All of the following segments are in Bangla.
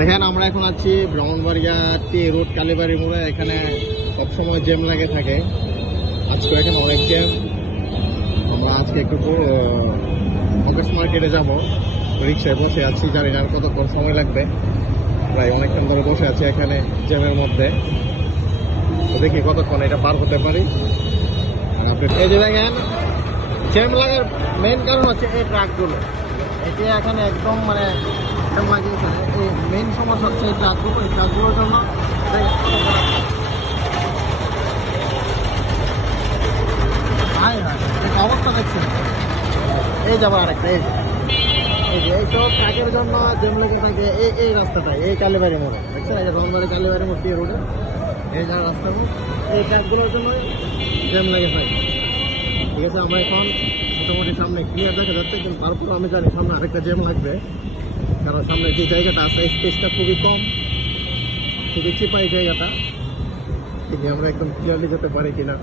দেখেন আমরা এখন আছি ব্রাহ্মণবাড়িয়া রোড কালীবাড়ি মোড়ে। এখানে সবসময় জ্যাম লাগে থাকে, আজকে এখানে অনেক জ্যাম। আমরা আজকে একটু হকার্স মার্কেটে যাব, রিক্সায় বসে আছি, জানি না কতক্ষণ সময় লাগবে, প্রায় অনেকক্ষণ ধরে বসে আছি এখানে জ্যামের মধ্যে। তো দেখি কতক্ষণ এটা পার হতে পারি। এই যে দেখেন জ্যাম লাগার মেন কারণ হচ্ছে এই ট্রাকগুলো, এটি এখানে একদম মানে লাগিয়েছে। এই মেইন সমস্যা হচ্ছে এই ট্রাকগুলো, এই ট্রাকগুলোর জন্য অবস্থা দেখছেন। এই যাবো আরেকটা, এই যে এই তো ট্রাকের জন্য জ্যাম লেগে থাকে এই রাস্তাটাই, এই কালীবাড়ি মোড়ে দেখছেন, এই যে ব্রাহ্মণবাড়ি কালীবাড়ি মোড় দিয়ে রোডে এই যা রাস্তা, এই ট্রাকগুলোর জন্য জ্যাম লেগে থাকে। ঠিক আছে, আমরা এখন মোটামুটি সামনে ক্লিয়ার দেখা যাচ্ছে, কিন্তু তারপর আমি জানি সামনে আরেকটা জ্যাম লাগবে, কারণ সামনে যে জায়গাটা আছে স্পেসটা খুবই কম, খুবই চিপাই জায়গাটা। ঠিক আমরা একদম ক্লিয়ারলি যেতে পারি কিনা।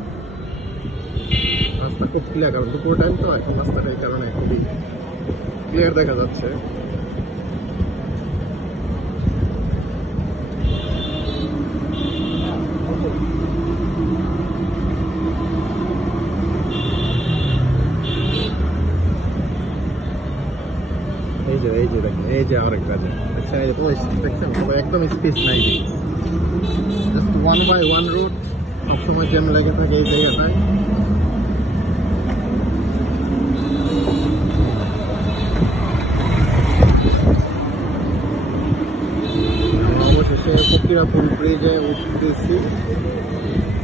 রাস্তা খুব ক্লিয়ার, কারণ দুপুর টাইম তো এখন রাস্তাটা এই কারণে খুবই ক্লিয়ার দেখা যাচ্ছে। এই যে দেখেন, এই যে আরেকটা দেখছেন, এই যে দেখছেন একদম স্পেস নাই, just one by one road, সবসময় জ্যাম লেগে থাকে এই জায়গাটায়। অবশেষে ফকিরাপুল ব্রিজে উঠতেছি,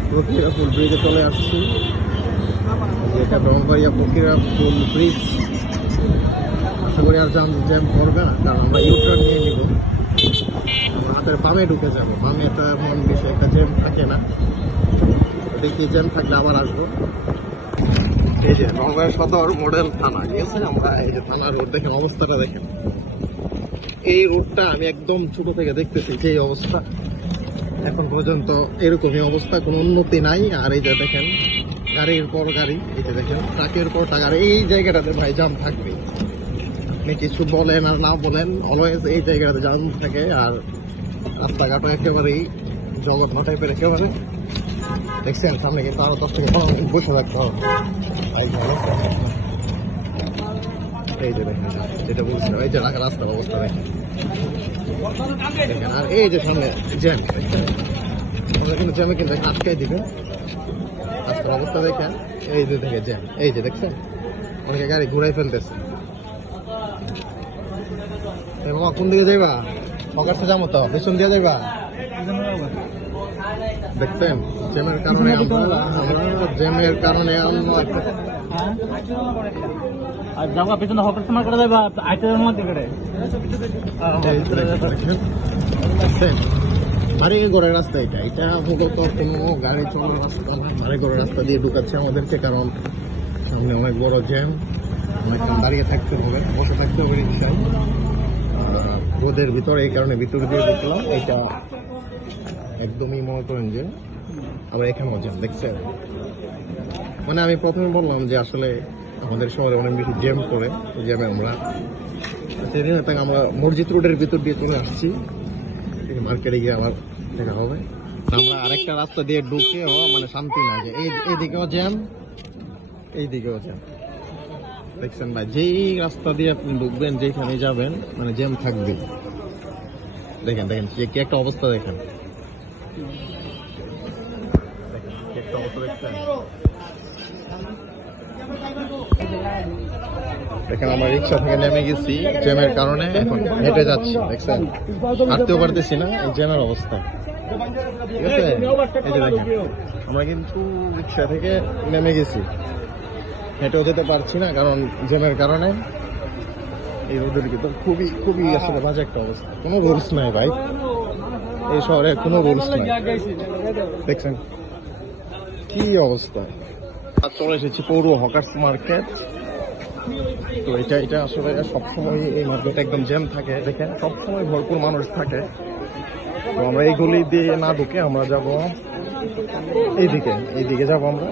ফকিরাপুল ব্রিজে চলে আসছি। এটা ব্রাহ্মণবাড়িয়া ফকিরাপুল ব্রিজ। আশা করি আর জ্যাম করবে না, কারণ আমরা ইউটার্ন নিয়ে নিব, আমরা হাতের বামে ঢুকে যাব। বামে একটা এমন বিষয়, একটা জ্যাম থাকে না, দেখি জ্যাম থাকলে আবার আসবো। এই যে ব্রাহ্মণবাড়িয়া সদর মডেল থানা, ঠিক আছে, আমরা এই যে থানা রোড দেখেন, অবস্থাটা দেখেন। এই রোডটা আমি একদম ছোট থেকে দেখতেছি যে অবস্থা, এখন পর্যন্ত এরকমই অবস্থা, কোনো উন্নতি নাই। আর এই যে দেখেন গাড়ির পর গাড়ি, এই যে দেখেন ট্রাকের পর ট্রাক, আর এই জায়গাটাতে ভাই জ্যাম থাকবে, আপনি কিছু বলেন আর না বলেন, অলওয়েজ এই জায়গাটাতে জ্যাম থাকে। আর রাস্তাঘাটও একেবারেই জগৎ টাইপের একেবারে, দেখছেন সামনে কিন্তু আরো 10 থেকে 15 মিনিট বসে থাকতে হবে। এই যে দেখেন যেটা বলছিলাম, এই যে রাস্তার অবস্থা দেখেন, আর এই যে সামনে জ্যাম, আমরা কিন্তু জ্যামে কিন্তু আটকাই দিবে। রাস্তার অবস্থা দেখেন, এই যে দেখে জ্যাম, এই যে দেখছেন অনেকে গাড়ি ঘুরাই ফেলতেছে। বাবা কোন দিকে যাইবা? সকালে যাবো তো, পেছন দিয়ে যাইবা? দেখছেন জ্যামের কারণে ভারী করে রাস্তা, এটা মূলত কোনো গাড়ি চলার রাস্তা না, ভারী করে রাস্তা দিয়ে ঢুকাচ্ছে আমাদেরকে, কারণ সামনে অনেক বড় জ্যাম, অনেকক্ষণ দাঁড়িয়ে থাকতে হবে, বসে থাকতে হবে রিক্সায় রোদের ভিতরে। এই কারণে ভিতর দিয়ে ঢুকলাম। এটা একদমই মনে করেন যে আমরা এখানেও জ্যাম, দেখছেন। মানে আমি প্রথমে বললাম যে আসলে আমাদের শহরে অনেক বেশি জ্যাম করে, জ্যামে আমরা মসজিদ রোডের ভিতর দিয়ে চলে আসছি, মার্কেটে গিয়ে আবার দেখা হবে। আমরা আরেকটা রাস্তা দিয়ে ঢুকেও মানে শান্তি না, যে এইদিকেও জ্যাম, এইদিকেও জ্যাম, দেখছেন ভাই। যেই রাস্তা দিয়ে আপনি ঢুকবেন, যেখানে যাবেন, মানে জ্যাম থাকবে। দেখেন দেখেন কি একটা অবস্থা, দেখেন একটা অবস্থা দেখছেন। দেখেন আমরা রিক্সা থেকে নেমে গেছি জ্যামের কারণে, এখন হেঁটে যাচ্ছি, দেখছেন হাঁটতেও পারতেছি না, এই জ্যামের অবস্থা। ঠিক আছে, এই যে দেখেন আমরা কিন্তু রিক্সা থেকে নেমে গেছি, হেঁটেও যেতে পারছি না, কারণ জ্যামের কারণে। এই রোডের কিন্তু খুবই খুবই আসলে বাজে একটা অবস্থা, কোনো রুলস নাই ভাই, এই শহরে কোনো রুলস নাই, দেখছেন কি অবস্থা। চলে এসেছি পৌর হকার্স মার্কেট। তো এটা আসলে সবসময় এই মার্কেটে একদম জ্যাম থাকে, দেখেন সবসময় ভরপুর মানুষ থাকে। তো আমরা এই গলি দিয়ে না ঢুকে আমরা যাব এইদিকে যাবো আমরা।